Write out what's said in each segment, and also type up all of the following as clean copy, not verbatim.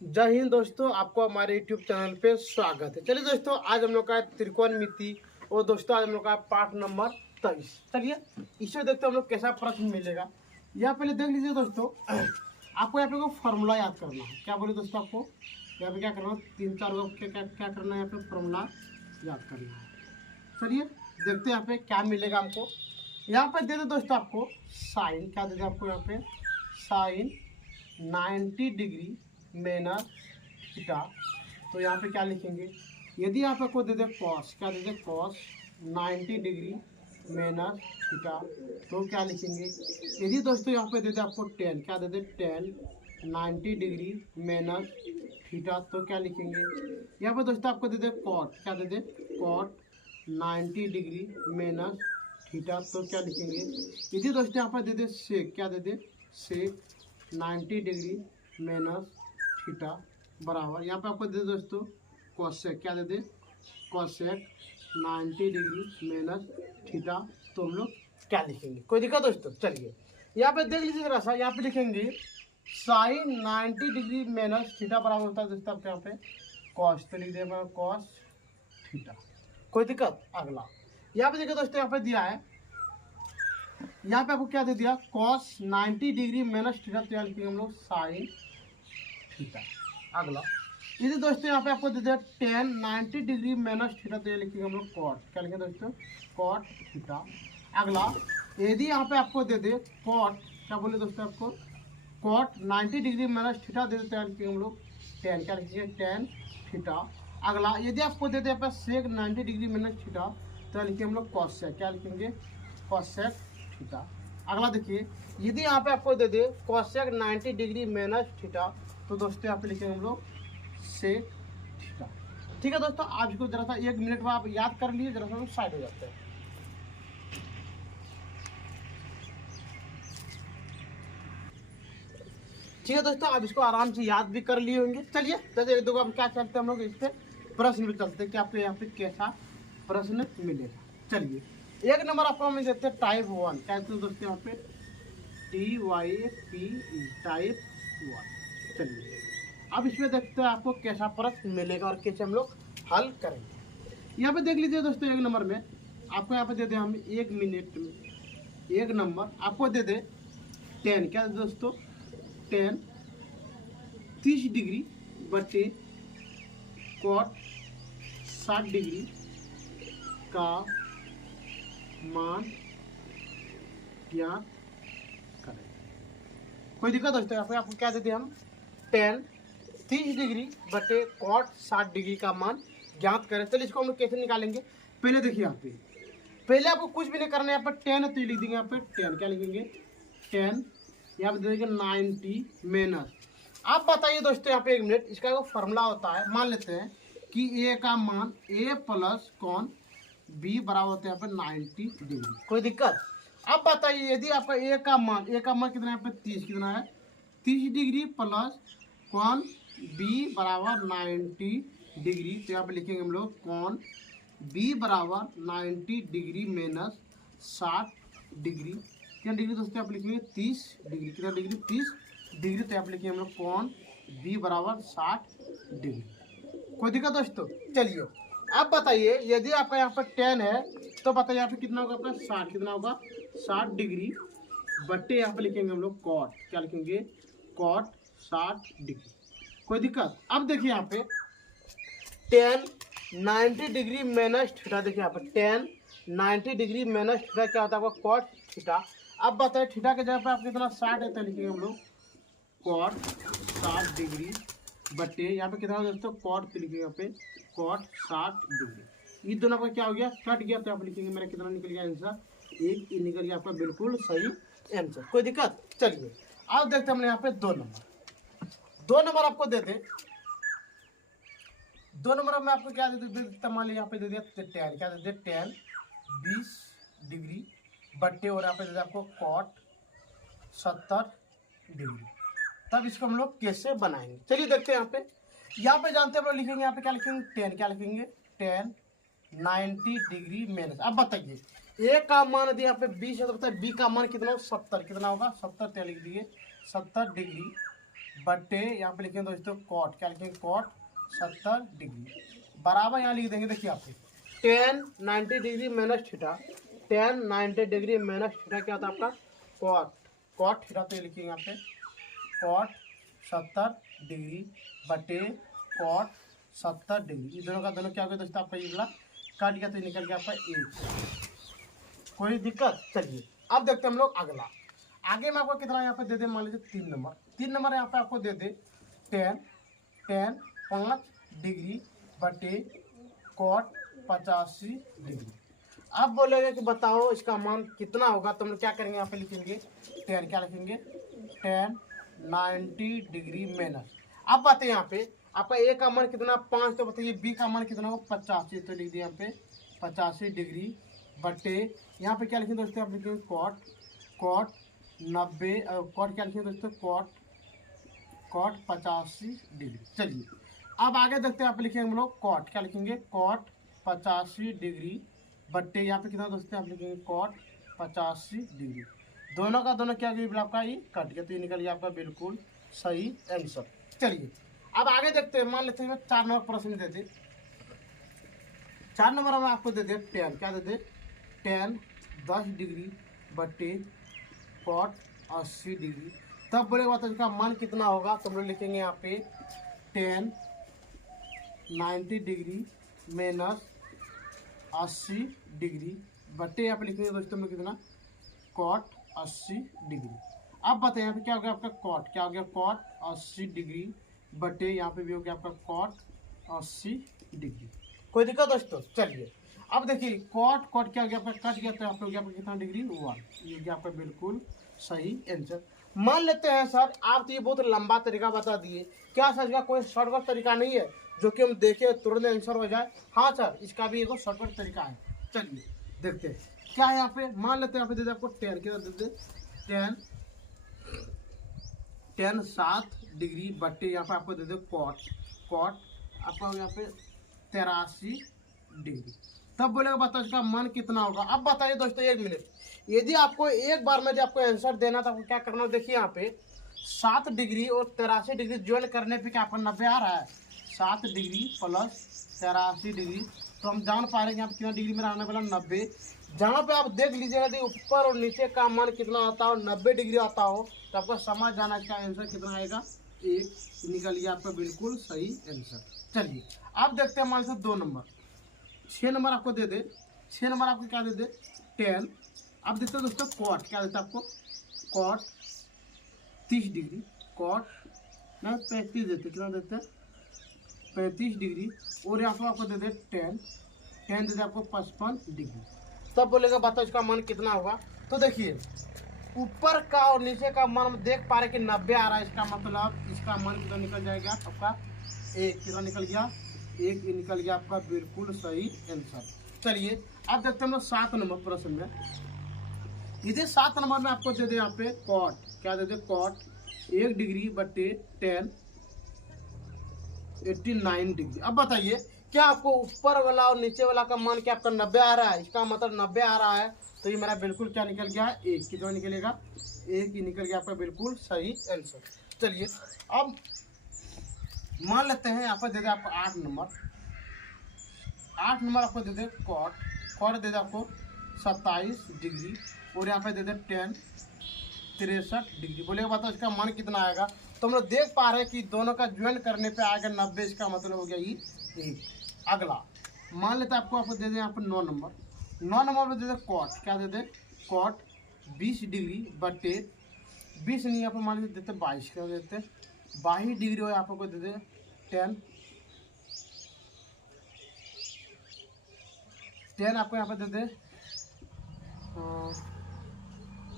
जय हिंद दोस्तों, आपको हमारे YouTube चैनल पे स्वागत है। चलिए दोस्तों, आज हम लोग का त्रिकोणमिति और दोस्तों आज हम लोग का पाठ नंबर 23। चलिए इसमें देखते हैं हम लोग कैसा प्रश्न मिलेगा। यहाँ पहले देख लीजिए दोस्तों, आपको यहाँ पे को फॉर्मूला याद करना है। क्या बोले दोस्तों, आपको यहाँ पे क्या करना है, 3-4 को क्या करना है, यहाँ पे फॉर्मूला याद करना है। चलिए देखते हैं यहाँ पे क्या मिलेगा हमको। यहाँ पे दे दे दोस्तों आपको साइन, क्या दे दे आपको यहाँ पे साइन 90 डिग्री माइनस थीटा। तो यहाँ पे क्या लिखेंगे, यदि आप आपको दे दे कॉस, क्या दे दे कॉस 90 डिग्री माइनस थीटा, तो क्या लिखेंगे। यदि दोस्तों यहाँ पे दे दे आपको टेन, क्या दे दे टेन 90 डिग्री माइनस थीटा, तो क्या लिखेंगे। यहाँ पे दोस्तों आपको दे दे कॉट, क्या दे दे कॉट 90 डिग्री माइनस थीटा, तो क्या लिखेंगे। यदि दोस्तों यहाँ पर दे दे सेक, क्या दे दे सेक 90 डिग्री माइनस थीटा बराबर, यहाँ पे आपको दे दे दोस्तों कोसेक, क्या दे दे कोसेक 90 डिग्री माइनस थीटा, तो हम लोग क्या लिखेंगे। कोई दिक्कत दोस्तों। चलिए यहाँ पे देख लीजिए जरा सा, यहाँ पे लिखेंगे साइन 90 डिग्री माइनस थीटा बराबर होता है दोस्तों आपके यहाँ पे कॉस, तो लिख देगा कॉस थीटा। कोई दिक्कत। अगला यहाँ पे देखिए दोस्तों, यहाँ पे दिया है, यहाँ पे आपको क्या दे दिया कॉस 90 डिग्री माइनस थीटा, तो यहाँ लिखेंगे हम लोग साइन थीटा। अगला यदि दोस्तों यहाँ पे आपको दे दिया टेन 90 डिग्री माइनस थीटा, तो ये लिखेंगे हम लोग कॉट, क्या लिखेंगे दोस्तों कॉट थीटा। अगला यदि यहाँ पे आपको दे दे कॉट, क्या बोले दोस्तों आपको कॉट 90 डिग्री माइनस थीटा दे देते हैं, लिखेंगे हम लोग टेन, क्या लिखेंगे टेन थीटा। अगला यदि आपको दे दे यहाँ पे सेक 90 डिग्री माइनस थीटा, तो लिखेंगे हम लोग कॉसेक, क्या लिखेंगे कॉसेक थीटा। अगला देखिए, यदि यहाँ पे आपको दे दे कॉसेक 90 डिग्री माइनस थीटा, तो दोस्तों यहाँ पे लिखेंगे हम लोग सेक थीटा। ठीक है दोस्तों, आप इसको जरा सा 1 मिनट में आप याद कर लिए, जरा सा हम साइड हो जाते हैं। ठीक है दोस्तों, आप इसको आराम से याद भी कर लिए होंगे। चलिए जैसे देखो अब क्या चलते हैं हम लोग इस पे प्रश्न भी चलते हैं कि आपको यहाँ पे कैसा प्रश्न मिलेगा। चलिए 1 नंबर आपको हम देते हैं टाइप 1, क्या कहते हैं दोस्तों यहाँ पे TYPE टाइप 1। चलिए अब इसमें देखते हैं आपको कैसा प्रश्न मिलेगा और कैसे हम लोग हल करेंगे। यहाँ पे देख लीजिए दोस्तों, 1 नंबर में आपको यहाँ पे दे दे हम 1 मिनट में 1 नंबर आपको दे दे 10, क्या दोस्तों 10 30 डिग्री बटे कॉट 60 डिग्री का मान ज्ञात करें। कोई दिक्कत दोस्तों, यहाँ पे आपको क्या देते हैं हम 10 30 डिग्री बटे कॉट 60 डिग्री का मान ज्ञात करें। चलिए इसको हम लोग कैसे निकालेंगे। पहले देखिए यहाँ पे, पहले आपको कुछ भी नहीं करना है, यहाँ पर 10 है तो ये लिख देंगे यहाँ पे 10, क्या लिखेंगे 10, यहाँ पे दे देंगे 90 माइनस। आप बताइए दोस्तों यहाँ पे 1 मिनट, इसका जो फॉर्मूला होता है, मान लेते हैं कि ए का मान ए प्लस कौन बी बराबर होता है यहाँ पे 90 डिग्री। कोई दिक्कत। अब बताइए यदि आपका ए का मान कितना है, यहाँ पे 30 कितना है 30 डिग्री प्लस कौन बी बराबर 90 डिग्री, तो यहाँ पे लिखेंगे हम लोग कौन बी बराबर 90 डिग्री माइनस 60 डिग्री। कितना डिग्री दोस्तों यहाँ पे लिखेंगे 30 डिग्री, कितना डिग्री 30 डिग्री, तो यहाँ पे लिखेंगे हम लोग कौन बी बराबर 60 डिग्री। कोई दिक्कत दोस्तों। चलिए अब बताइए यदि आपका यहाँ पर 10 है तो बताइए यहाँ पे कितना होगा आपका 60, कितना होगा 60 डिग्री बट्टे यहाँ पे लिखेंगे हम लोग कॉट, क्या लिखेंगे कॉट 60 डिग्री। कोई दिक्कत। अब देखिए यहाँ पे 10 90 डिग्री माइनस थीटा, देखिए यहाँ पे 10 90 डिग्री माइनस थीटा क्या होता है आपका कॉट थीटा। अब बताइए थीटा के जगह पे आप कितना 60 है, तो लिखेंगे हम लोग कॉट 60 डिग्री बटे यहाँ पे कितना दोस्तों कॉट, तो लिखेंगे यहाँ पे कॉट 60 डिग्री। ये दोनों का क्या हो गया कट गया, तो आप लिखेंगे मेरा कितना निकल गया आंसर 1, ये निकल गया आपका बिल्कुल सही आंसर। कोई दिक्कत। चलिए अब देखते हैं हमने यहाँ पे 2 नंबर आपको दे दे, 2 नंबर में आपको क्या दे दे, मान लीजिए यहाँ पे दे दिया 10, क्या दे दे 10 20 डिग्री बट्टे और यहाँ पे दे दे आपको कॉट 70 डिग्री। तब इसको हम लोग कैसे बनाएंगे, चलिए देखते हैं। यहाँ पे जानते हैं हम लोग लिखेंगे यहाँ पे क्या लिखेंगे 10, क्या लिखेंगे 10 90 डिग्री माइनस। अब बताइए ए का मान यदि यहाँ पे 20 है तो बताइए बी का मान कितना होगा 70, कितना होगा 70, तो लिख दिए 70 डिग्री बट्टे यहाँ पे लिखेंगे दोस्तों कॉट, क्या लिखेंगे कॉट 70 डिग्री बराबर यहाँ लिख देंगे। देखिए आपको ten 90 degree minus theta, ten 90 degree minus theta क्या होता है आपका कॉट, कॉट थीटा तो ये लिखिए यहाँ पे कॉट 70 डिग्री बटे कॉट 70 डिग्री, ये दोनों का दोनों क्या हो गया दोस्तों आपका ये वाला काट गया तो निकल गया आपका एक। कोई दिक्कत? चलिए अब देखते हैं हम लोग अगला। आगे में आपको कितना यहाँ पे दे दे, मान लीजिए 3 नंबर, 3 नंबर यहाँ पे आपको दे दे टेन 5 डिग्री बटे कॉट 85 डिग्री। अब बोलेगा कि बताओ इसका मान कितना होगा, तो हम लोग क्या करेंगे यहाँ पे लिखेंगे टेन, क्या लिखेंगे टेन 90 डिग्री माइनस। अब बात है यहाँ पे आपका ए का मान कितना 5, तो बताइए बी का मान कितना होगा 85, तो लिख दिए यहाँ पे 85 डिग्री बटे यहाँ पे क्या लिखेंगे दोस्तों आप लिखेंगे कॉट, कॉट 90 कॉट क्या लिखेंगे दोस्तों कॉट 85 डिग्री। चलिए अब आगे देखते हैं, आप लिखेंगे हम लोग कॉट, क्या लिखेंगे कॉट 85 डिग्री बट्टे यहाँ पे कितना दोस्तों आप लिखेंगे कॉट 85 डिग्री, दोनों का दोनों क्या बिल्कुल आपका ये कट गया तो ये निकल गया आपका बिल्कुल सही आंसर। चलिए अब आगे देखते हैं, मान लेते हैं 4 नंबर प्रश्न दे दे, 4 नंबर हम आपको दे दे टेन, क्या दे दे टेन 10 डिग्री बट्टे कॉट 80 डिग्री, तब बोलेगा तो इसका मान कितना होगा, तो हम लोग लिखेंगे यहाँ पे टेन 90 डिग्री माइनस 80 डिग्री बट्टे यहाँ पे लिखेंगे दोस्तों हम लोग कितना कॉट 80 डिग्री। अब बताइए यहाँ पे क्या हो गया आपका कॉट, क्या हो गया कॉट 80 डिग्री बटे यहाँ पे भी हो गया आपका कॉट 80 डिग्री। कोई दिक्कत दोस्तों? चलिए अब देखिए कॉट कॉट क्या हो गया आपका कट गया तो यहाँ पे हो गया आपका कितना डिग्री 1, ये हो गया आपका बिल्कुल सही आंसर। मान लेते हैं सर आप तो ये बहुत लंबा तरीका बता दिए, क्या सर इसका कोई शॉर्टकट तरीका नहीं है जो कि हम देखें तुरंत आंसर हो जाए? हाँ सर इसका भी एक शॉर्टकट तरीका है, चलिए देखते हैं क्या है यहाँ पे। मान लेते हैं यहाँ पे दे दे आपको टेन, क्या दे दे टेन 7 डिग्री बट्टे यहाँ पे आपको दे दे कॉट, कॉट आपका यहाँ पे 83 डिग्री, तब बोलेगा बताओ इसका मान कितना होगा। अब बताइए दोस्तों 1 मिनट, यदि आपको एक बार में आपको आंसर देना था आपको क्या करना है, देखिए यहाँ पे 7 डिग्री और 83 डिग्री ज्वाइन करने पे क्या आपका 90 आ रहा है, 7 डिग्री प्लस 83 डिग्री, तो हम जान पा रहे हैं यहाँ पे कितना डिग्री में आने वाला 90। जहाँ पे आप देख लीजिएगा यदि ऊपर और नीचे का मान कितना आता हो 90 डिग्री आता हो तो आपको समझ जाना इसका आंसर कितना आएगा, 1 निकल गया आपका बिल्कुल सही आंसर। चलिए अब देखते हैं मान लीजिए 2 नंबर, 6 नंबर आपको दे दे, 6 नंबर आपको क्या दे दे 10, अब देते हैं दोस्तों कॉट, क्या देता है आपको कॉट 30 डिग्री, कॉट ना 35 देते, कितना देते हैं 35 डिग्री, और यहाँ पर आपको दे दे 10 दे दे आपको 55 डिग्री, तब बोलेगा बताओ इसका मान कितना होगा। तो देखिए ऊपर का और नीचे का मान हम देख पा रहे कि 90 आ रहा है, इसका मतलब इसका मान कितना निकल जाएगा आपका 1, कितना निकल गया 1, ये निकल गया आपका बिल्कुल सही आंसर। चलिए अब देखते हैं हम लोग 7 नंबर प्रश्न में, इधर 7 नंबर में आपको दे दे यहाँ पे कॉट, क्या दे दे कॉट 1 डिग्री बटे 10 89 डिग्री। अब बताइए क्या आपको ऊपर वाला और नीचे वाला का मान क्या आपका 90 आ रहा है, इसका मतलब 90 आ रहा है तो ये मेरा बिल्कुल क्या निकल गया है 1, कितना निकलेगा 1 ही निकल गया आपका बिल्कुल सही आंसर। चलिए अब मान लेते हैं यहाँ पर दे दे आपको 8 नंबर, 8 नंबर आपको दे दे कॉट, कॉट दे दे आपको 27 डिग्री, और यहाँ पे दे दे 63 डिग्री, बोलेगा बताओ इसका मान कितना आएगा। तो हम लोग देख पा रहे हैं कि दोनों का ज्वाइन करने पे आएगा 90, इसका मतलब हो गया ये 1। अगला मान लेते हैं आपको दे दे यहाँ पर 9 नंबर, 9 नंबर में दे दे कॉट, क्या दे दे कॉट 20 डिग्री बटे 20 नहीं यहाँ पर मान लेते देते 22, क्या देते 22 डिग्री, और यहाँ पर दे दे 10 आपको यहाँ पर दे दे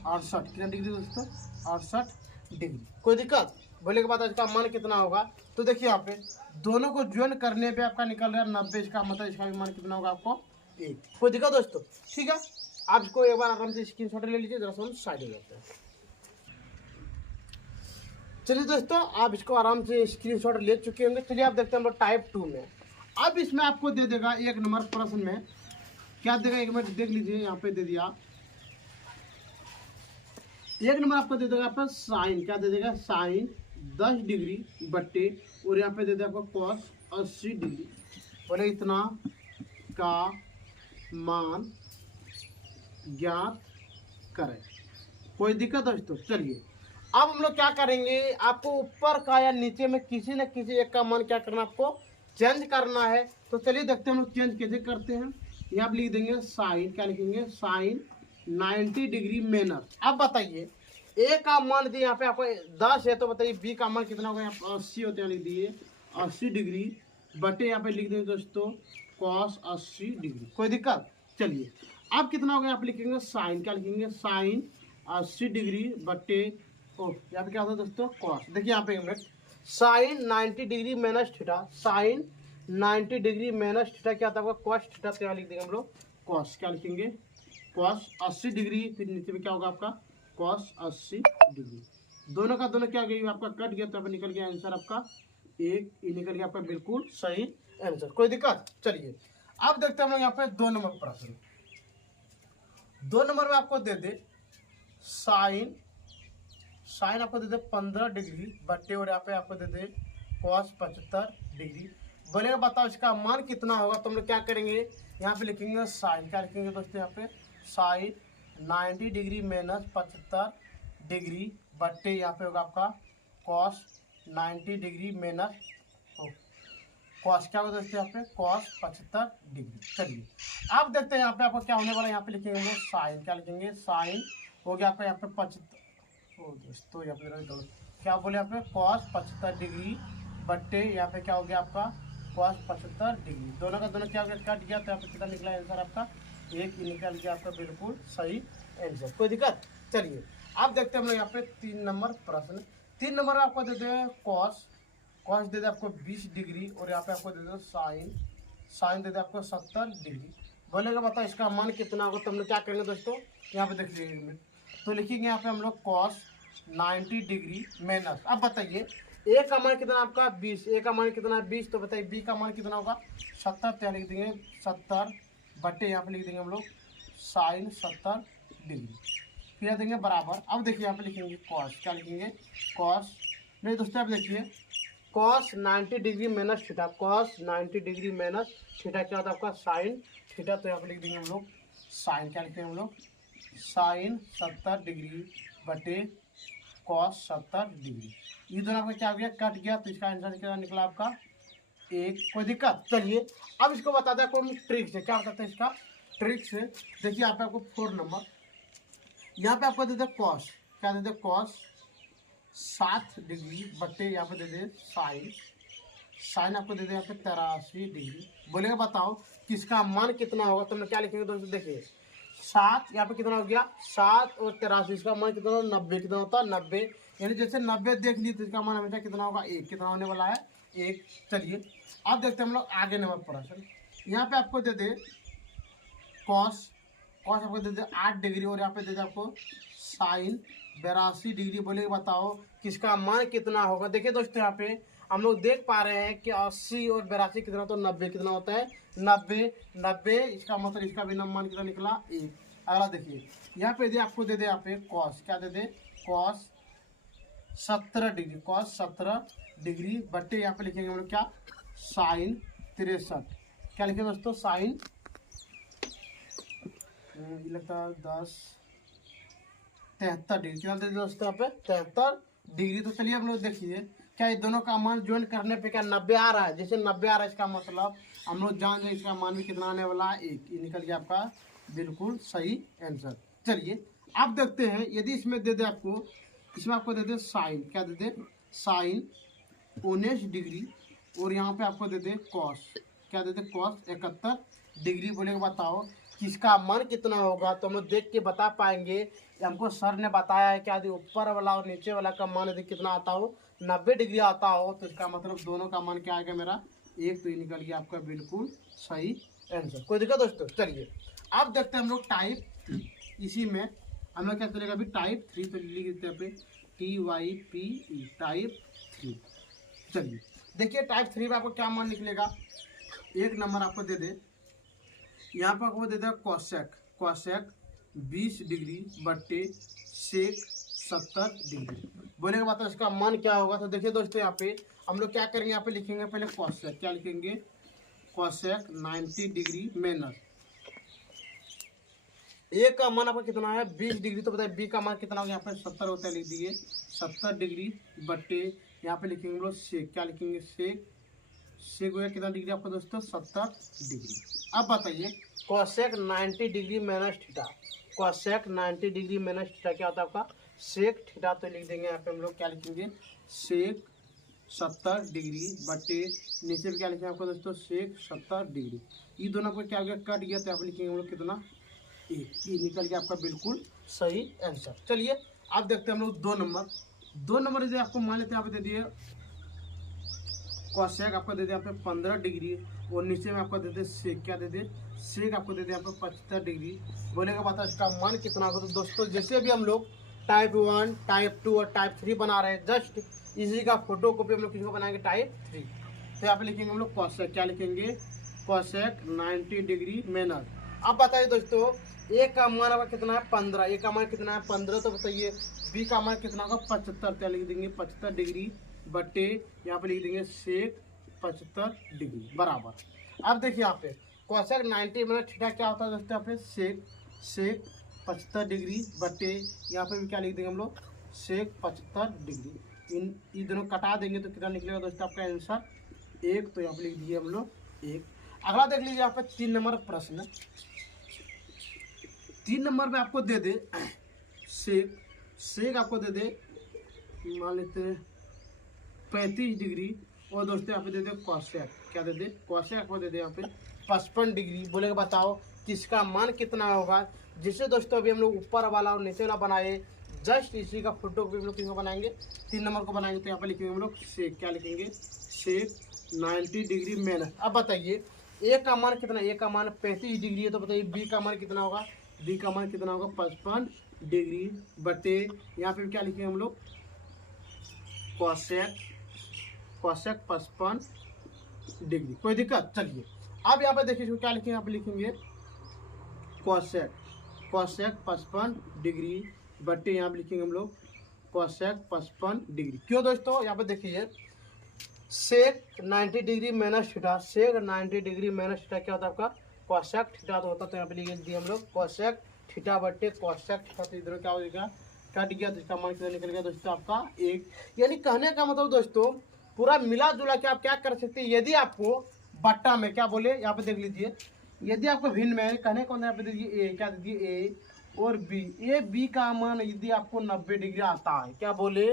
68, कितना डिग्री दोस्तों 68 डिग्री। कोई दिक्कत? बोले के बाद इसका मान कितना होगा, तो देखिए यहाँ पे दोनों को ज्वाइन करने पे आपका निकल रहा है 90, इसका मतलब इसका भी मान कितना होगा आपको 1। कोई दिक्कत दोस्तों? ठीक है, आप इसको एक बार आराम से स्क्रीनशॉट ले लीजिए, जरा हम साइड हो जाते हैं। चलिए दोस्तों आप इसको आराम से स्क्रीनशॉट ले चुके होंगे। चलिए आप देखते हैं हम लोग टाइप 2 में। अब इसमें आपको दे देगा 1 नंबर प्रश्न में क्या देगा, एक मिनट देख लीजिए, यहाँ पे दे दिया 1 नंबर आपको दे देगा आपका साइन, क्या दे देगा साइन 10 डिग्री बट्टे और यहाँ पे दे दे आपको कॉस 80 डिग्री। बोले इतना का मान ज्ञात करें। कोई दिक्कत दोस्तों? चलिए अब हम लोग क्या करेंगे, आपको ऊपर का या नीचे में किसी न किसी एक का मान क्या करना, आपको चेंज करना है। तो चलिए देखते हैं हम लोग चेंज कैसे करते हैं। यहाँ आप लिख देंगे साइन, क्या लिखेंगे, साइन 90 डिग्री माइनस। अब बताइए ए का मान दिए यहाँ पे आपको 10 है, तो बताइए बी का मान कितना होगा, यहाँ पे 80 होते हैं, लिख दिए 80 डिग्री बटे यहाँ पे लिख देंगे दोस्तों कॉस 80 डिग्री। कोई दिक्कत? चलिए अब कितना होगा, यहाँ पे लिखेंगे साइन, क्या लिखेंगे, साइन 80 डिग्री बटे यहाँ पे क्या होता है दोस्तों कॉस। देखिए यहाँ पे एक minute, sine 90 degree minus theta, sine 90 degree minus theta क्या होता है कॉस थीटा, तो यहाँ लिख देंगे हम लोग कॉस, क्या लिखेंगे, कॉस 80 डिग्री, फिर नीचे में क्या होगा आपका कॉस 80 डिग्री। दोनों का दोनों क्या गई, आपका कट गया, तो यहाँ पे निकल गया आंसर आपका एक, ये निकल गया आपका बिल्कुल सही आंसर। कोई दिक्कत? चलिए अब देखते हैं हम लोग यहाँ पे 2 नंबर प्रश्न। 2 नंबर में आपको दे दे साइन, साइन आपको दे दे 15 डिग्री बट्टे और यहाँ पे आपको दे दे कॉस 75 डिग्री। बोलेगा बताओ इसका मान कितना होगा, तो हम लोग क्या करेंगे, यहाँ पे लिखेंगे साइन, क्या लिखेंगे दोस्तों, यहाँ पे साइन 90 डिग्री माइनस 75 डिग्री बट्टे यहाँ पे होगा आपका कॉस 90 डिग्री माइनस कॉस, क्या होगा दोस्तों यहाँ पे कॉस 75 डिग्री। चलिए अब देखते हैं यहाँ पे आपको क्या होने वाला है। यहाँ पे लिखेंगे हम लोग साइन, क्या लिखेंगे, साइन हो गया आपका यहाँ पे 75, दोस्तों यहाँ पे क्या बोले यहाँ पे कॉस 75 डिग्री बट्टे यहाँ पे क्या हो गया आपका कॉस 75 डिग्री। दोनों का दोनों क्या हो गया, कट गया, तो यहाँ पे कितना निकला आंसर आपका एक, ही निकल गया आपका बिल्कुल सही आंसर। कोई दिक्कत? चलिए अब देखते हैं हम लोग यहाँ पे 3 नंबर प्रश्न। 3 नंबर में आपको दे दे कॉस, कॉस दे दे आपको 20 डिग्री और यहाँ पे आपको दे दे साइन, साइन दे दे आपको 70 डिग्री। बोलेगा बताओ इसका मान कितना होगा, तो हम लोग क्या करेंगे दोस्तों, यहाँ पे देख लीजिए, तो लिखेंगे यहाँ पे हम लोग कॉस 90 डिग्री माइनस। अब बताइए ए का मान कितना आपका 20, ए का मान कितना है 20, तो बताइए बी का मान कितना होगा 70, तो लिख देंगे 70 बट्टे यहाँ पे लिख देंगे हम लोग साइन 70 डिग्री, फिर देंगे बराबर। अब देखिए यहाँ पे लिखेंगे कॉस, क्या लिखेंगे, कॉस, नहीं दोस्तों अब देखिए cos 90 degree minus theta, cos 90 degree minus theta क्या होता है आपका साइन थीटा, तो यहाँ पे लिख देंगे हम लोग साइन, क्या लिखेंगे हम लोग साइन 70 डिग्री बटे कॉस 70 डिग्री। ये दोनों में क्या हो गया, कट गया, तो इसका आंसर क्या निकला आपका एक। कोई दिक्कत? चलिए अब इसको बताते हैं कोई ट्रिक से, क्या बताते हैं इसका ट्रिक से। देखिए यहाँ पे आपको 4 नंबर, यहाँ पे आपको दे दे कॉस, क्या दे दे कॉस 7 डिग्री बट्टे यहाँ पे दे दे साइन, साइन आपको दे दे यहाँ पे 83 डिग्री। बोलेगा बताओ किसका मान कितना होगा, तो हम क्या लिखेंगे दोस्तों, देखिए 7 यहाँ पे कितना हो गया 7 और 83, इसका मान कितना होगा 90, कितना होता है 90, यानी जैसे 90 देख ली तो इसका मान हमेशा कितना होगा 1, कितना होने वाला है 1। चलिए अब देखते हैं हम लोग आगे नंबर प्रश्न। यहाँ पे आपको दे दे कॉस, कॉस आपको दे दे 8 डिग्री और यहाँ पे दे दे आपको साइन 82 डिग्री। बोले बताओ किसका मान कितना होगा। देखिए दोस्तों यहाँ पे हम लोग देख पा रहे हैं कि 80 और 82 कितना होता है 90, कितना होता है 90, 90, इसका मतलब इसका भी मान कितना निकला 1। अगला देखिए यहाँ पे दे आपको दे दे यहाँ पे कॉस, क्या दे दे कॉस 17 डिग्री, कॉस 17 डिग्री बट्टे यहाँ पे लिखेंगे हम लोग क्या साइन 63, क्या लिखेंगे दोस्तों साइन लगता है 10 73 डिग्री, क्या दे दोस्तों यहाँ पे 73 डिग्री। तो चलिए हम लोग देखिए क्या ये दोनों का मान ज्वाइन करने पे क्या 90 आ रहा है, जैसे 90 आ रहा है इसका मतलब हम लोग जान जाए इसका मान भी कितना आने वाला है 1, ये निकल गया आपका बिल्कुल सही आंसर। चलिए अब देखते हैं यदि इसमें दे दे आपको, इसमें आपको दे दे साइन, क्या दे दे साइन 19 डिग्री और यहाँ पे आपको दे दे कॉस, क्या दे दे कॉस 71 डिग्री। बोलेगा बताओ किसका मान कितना होगा, तो हम लोग देख के बता पाएंगे। हमको सर ने बताया है कि यदि ऊपर वाला और नीचे वाला का मान यदि कितना आता हो 90 डिग्री आता हो, तो इसका मतलब दोनों का मान क्या आएगा मेरा 1, तो ये निकल गया आपका बिल्कुल सही आंसर। कोई दिक्कत दोस्तों? चलिए अब देखते हैं हम लोग टाइप, इसी में हम लोग क्या चलेगा अभी टाइप 3, तो लिख देते हैं पे TYPE टाइप 3। चलिए देखिए टाइप 3 में आपको क्या मान निकलेगा, 1 नंबर आपको दे दे, यहाँ पर आपको दे दे कॉसेक, कॉसेक 20 डिग्री बट्टे सेक 70 डिग्री। बोले के बाद इसका मान क्या होगा, तो देखिए दोस्तों यहाँ पे हम लोग क्या करेंगे, यहाँ पे लिखेंगे पहले कोसेक, क्या लिखेंगे, कोसेक 90 डिग्री माइनस ए का मान आपका कितना है 20 डिग्री, तो बताइए बी का मान कितना होगा, यहाँ पे 70 होता है, लिख दिए 70 डिग्री बटे यहाँ पे लिखेंगे हम लोग सेक, क्या लिखेंगे, सेक, सेक हो गया कितना डिग्री आपका दोस्तों 70 डिग्री। अब बताइए cosec 90 degree minus theta, cosec 90 degree minus theta क्या होता है आपका सेक थीटा, तो लिख देंगे यहाँ पे हम लोग क्या लिखेंगे सेक 70 डिग्री बटे नीचे पे क्या लिखेंगे आपको दोस्तों सेक 70 डिग्री। ये दोनों को क्या हो गया कट गया, तो यहाँ पे लिखेंगे हम लोग कितना एक, ये निकल गया आपका बिल्कुल सही आंसर। चलिए अब देखते हैं हम लोग 2 नंबर जो आपको मान लेते हैं, यहाँ पे दे दिए कोसेक आपको दे दिया यहाँ पे 15 डिग्री और नीचे में आपको दे दे सेक, क्या दे दे सेक आपको दे दिया यहाँ पे 75 डिग्री। बोलेगा बता इसका मान कितना होगा, तो दोस्तों जैसे भी हम लोग टाइप 1 टाइप 2 और टाइप 3 बना रहे हैं, जस्ट इसी का फोटो कॉपी हम लोग किसको बनाएंगे टाइप 3। तो यहाँ पे लिखेंगे हम लोग कोसेक, क्या लिखेंगे कोसेक 90 डिग्री माइनस। अब बताइए दोस्तों ए का मान आपका कितना है 15, ए का मान कितना है 15, तो बताइए बी का मान कितना होगा 75, क्या लिख देंगे 75 डिग्री बटे यहाँ पे लिख देंगे सेक 75 डिग्री बराबर। अब देखिए यहाँ पे कोसेक 90 माइनस थीटा क्या होता है दोस्तों, यहाँ पे सेक 75 डिग्री बटे यहाँ पे भी क्या लिख देंगे हम लोग सेक 75 डिग्री। इन दोनों कटा देंगे तो कितना निकलेगा दोस्तों आपका आंसर 1, तो यहाँ पे लिख दिए हम लोग 1। अगला देख लीजिए यहाँ पे 3 नंबर प्रश्न, 3 नंबर में आपको दे दे सेक आपको दे दे मान लेते हैं 35 डिग्री और दोस्तों यहाँ पे दे दे कोसेक, क्या दे दे कोसेक आपको दे दे यहाँ पे 55 डिग्री। बोलेगा बताओ किसका मान कितना होगा, जिससे दोस्तों अभी हम लोग ऊपर वाला और नीचे वाला बनाए, जस्ट इसी का फोटो भी हम लोग किसको बनाएंगे 3 नंबर को बनाएंगे। तो यहाँ पे लिखेंगे हम लोग सेक, क्या लिखेंगे सेक 90 डिग्री माइनस। अब बताइए ए का मान कितना, ए का मान 35 डिग्री है, तो बताइए बी का मान कितना होगा, बी का मान कितना होगा 55 डिग्री बटे यहाँ पे क्या लिखेंगे हम लोग कोसेक 55 डिग्री। कोई दिक्कत, चलिए अब यहाँ पे देखिए क्या लिखेंगे, यहाँ पे लिखेंगे कोसेक 55 डिग्री बटे यहाँ पे लिखेंगे हम लोग कोसेक 55 डिग्री। क्यों दोस्तों, यहाँ पे देखिए सेक 90 डिग्री माइनस थीटा, सेक 90 डिग्री माइनस थीटा क्या होता है आपका कोसेक थीटा तो होता, तो यहाँ पे लिख दिए हम लोग कोसेक थीटा बटे कोसेक थीटा, तो इधर क्या हो जाएगा कट गया, तो इसका मान कितना निकल गया दोस्तों आपका 1। यानी कहने का मतलब दोस्तों पूरा मिला जुला के आप क्या कर सकते हैं, यदि आपको बट्टा में क्या बोले यहाँ पे देख लीजिए, यदि आपको भिन्न में कहने को यहाँ पे दीजिए ए, क्या दीजिए ए और बी, ए बी का मान यदि आपको 90 डिग्री आता है, क्या बोले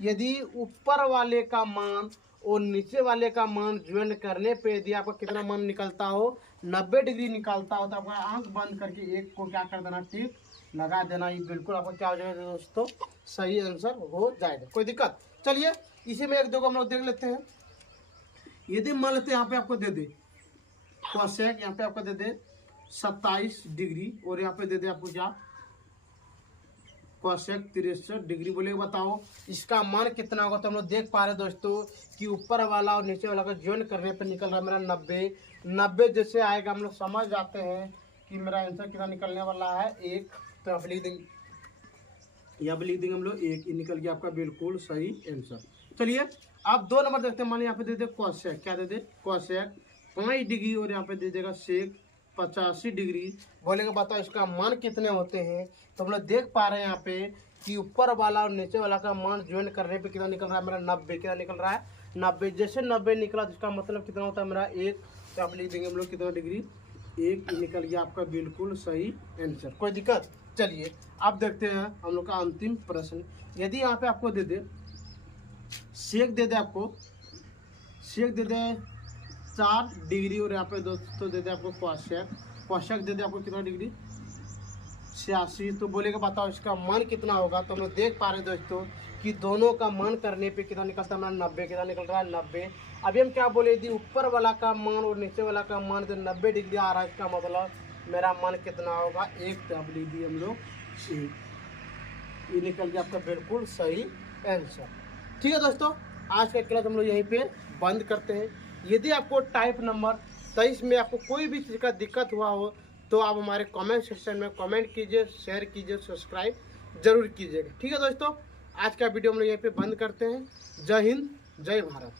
यदि ऊपर वाले का मान और नीचे वाले का मान ज्वाइन करने पे यदि आपका कितना मान निकलता हो 90 डिग्री निकलता हो, तो आपका आंख बंद करके एक को क्या कर देना टिक लगा देना, ये बिल्कुल आपको क्या हो जाएगा दोस्तों सही आंसर हो जाएगा। कोई दिक्कत, चलिए इसी में एक दो को हम लोग देख लेते हैं। यदि मान लेते हैं यहाँ पे आपको दे दे कोसेक, यहाँ पे आपको दे दे 27 डिग्री और यहाँ पे दे दे आपको क्या कोसेक 63 डिग्री। बोलेगा बताओ इसका मान कितना होगा, तो हम लोग देख पा रहे हैं दोस्तों कि ऊपर वाला और नीचे वाला का ज्वाइन करने पर निकल रहा है मेरा 90 जैसे आएगा हम लोग समझ जाते हैं कि मेरा आंसर कितना निकलने वाला है 1, तो यहाँ पे लिख देंगे, यहाँ पे लिख देंगे हम लोग 1, ये निकल गया आपका बिल्कुल सही आंसर। चलिए आप 2 नंबर देखते हैं, मान यहाँ पे दे दे कोसेक, क्या दे दे कोसेक 5 डिग्री और यहाँ पे दे देगा सेक 85 डिग्री। बोलेगा बताओ इसका मान कितने होते हैं, तो हम लोग देख पा रहे हैं यहाँ पे कि ऊपर वाला और नीचे वाला का मान ज्वाइन करने पे कितना निकल रहा है मेरा 90, कितना निकल रहा है 90। जैसे 90 निकला तो इसका मतलब कितना होता है मेरा 1, तो आप लिख देंगे हम लोग कितना डिग्री 1, निकल गया आपका बिल्कुल सही आंसर। कोई दिक्कत, चलिए अब देखते हैं हम लोग का अंतिम प्रश्न। यदि यहाँ पे आपको दे दे सेक दे दे, आपको सेक दे दे 4 डिग्री और यहाँ पे दोस्तों दे दे आपको कोसेक दे दे आपको कितना डिग्री 86, तो बोलेगा बताओ इसका मान कितना होगा। तो हम लोग देख पा रहे हैं दोस्तों कि दोनों का मान करने पे कितना निकलता है हमारा 90, कितना निकल रहा है 90। अभी हम क्या बोले यदि ऊपर वाला का मान और नीचे वाला का मान तो 90 डिग्री आ रहा है, इसका मतलब मेरा मान कितना होगा 1, तो अब लिख दिए हम लोग 1, ये निकल गया आपका बिल्कुल सही आंसर। ठीक है दोस्तों, आज का क्लास हम लोग यहीं पे बंद करते हैं। यदि आपको टाइप नंबर 23 में आपको कोई भी चीज़ का दिक्कत हुआ हो तो आप हमारे कमेंट सेक्शन में कमेंट कीजिए, शेयर कीजिए, सब्सक्राइब जरूर कीजिएगा। ठीक है दोस्तों, आज का वीडियो हम लोग यहीं पे बंद करते हैं। जय हिंद, जय भारत।